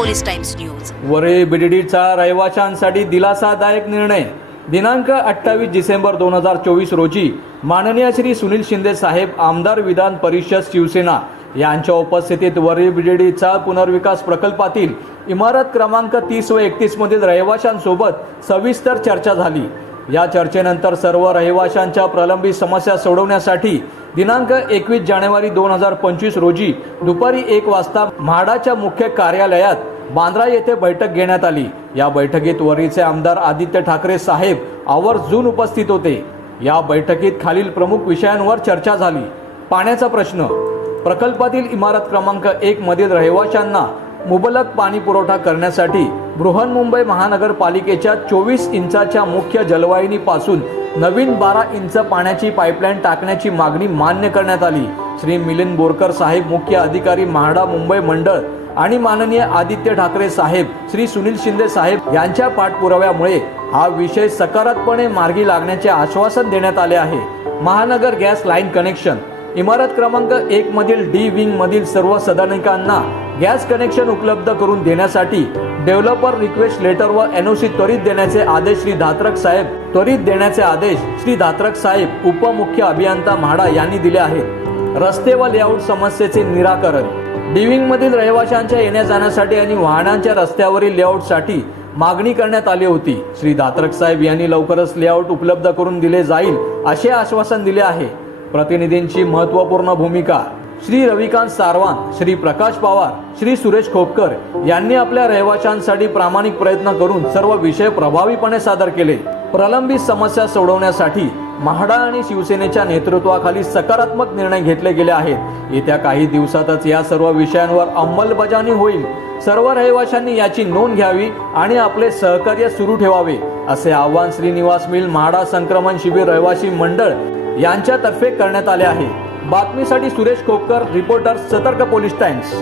Police times news. वरे बिडडीचा रहिवाशांसाठी दिलासादायक निर्णय. दिनांक अठ्ठावीस डिसेंबर दोन हजार चोवीस रोजी माननीय श्री सुनील शिंदे साहेब आमदार विधान परिषद शिवसेना यांच्या उपस्थितीत वरे बिडडीचा पुनर्विकास प्रकल्पातील इमारत क्रमांक तीस व एकतीस मधील रहिवाशांसोबत सविस्तर चर्चा झाली. या चर्चेनंतर सर्व रहिवाशांच्या प्रलंबित समस्या सोडवण्यासाठी दिनांक एकवीस जानेवारी दोन हजार पंचवीस रोजी दुपारी एक वाजता म्हाडाच्या मुख्य कार्यालयात बांद्रा येथे बैठक घेण्यात आली. या बैठकीत वरीचे आमदार आदित्य ठाकरे साहेब आवर्जून उपस्थित होते. या बैठकीत खालील प्रमुख विषयांवर चर्चा झाली. पाण्याचा प्रश्न. प्रकल्पातील इमारत क्रमांक एक मधील रहिवाशांना मुबलक पाणी पुरवठा करण्यासाठी बृहन्मुंबई महानगरपालिकेच्या चोवीस इंचाच्या मुख्य जलवाहिनीपासून नवीन बारा इंच पाण्याची पाईपलाईन टाकण्याची मागणी मान्य करण्यात आली. श्री मिलिंद बोरकर साहेब मुख्य अधिकारी म्हाडा मुंबई मंडळ आणि माननीय आदित्य ठाकरे साहेब श्री सुनील शिंदे साहेब यांच्या पाठपुराव्यामुळे हा विषय सकारात्मकपणे मार्गी लागण्याचे आश्वासन देण्यात आले आहे. महानगर गॅस लाईन कनेक्शन इमारत क्रमांक एक मधील डी विंग मधील सर्व सदनिकांना गॅस कनेक्शन उपलब्ध करून देण्यासाठी डेव्हलपर रिक्वेस्ट लेटर व एनओसी त्वरित देण्याचे आदेश श्री धात्रक साहेब त्वरित देण्याचे आदेश श्री धात्रक साहेब उपमुख्य अभियंता म्हाडा यांनी दिले आहेत. रस्ते व लेआउट समस्येचे निराकरण. डिविंग मधील रहिवाशांच्या येण्या जाण्यासाठी आणि वाहनांच्या रस्त्यावरील लेआउटसाठी मागणी करण्यात आली होती. श्री धात्रक साहेब यांनी लवकरच लेआउट उपलब्ध करून दिले जाईल असे आश्वासन दिले आहे. प्रतिनिधींची महत्त्वपूर्ण भूमिका. श्री रविकांत सारवान श्री प्रकाश पवार श्री सुरेश खोपकर यांनी आपल्या रहिवाशांसाठी प्रामाणिक प्रयत्न करून सर्व विषय प्रभावीपणे सादर केले. प्रलंबित समस्या सोडवण्यासाठी म्हाडा आणि शिवसेनेच्या नेतृत्वाखाली सकारात्मक निर्णय घेतले गेले आहेत. येत्या काही दिवसातच या सर्व विषयांवर अंमलबजावणी होईल. सर्व रहिवाशांनी याची नोंद घ्यावी आणि आपले सहकार्य सुरू ठेवावे असे आव्हान श्रीनिवास मिल म्हाडा संक्रमण शिबिर रहिवासी मंडळ यांच्यातर्फे करण्यात आले आहे. बातमीसाठी Suresh Khopkar reporter Satark police times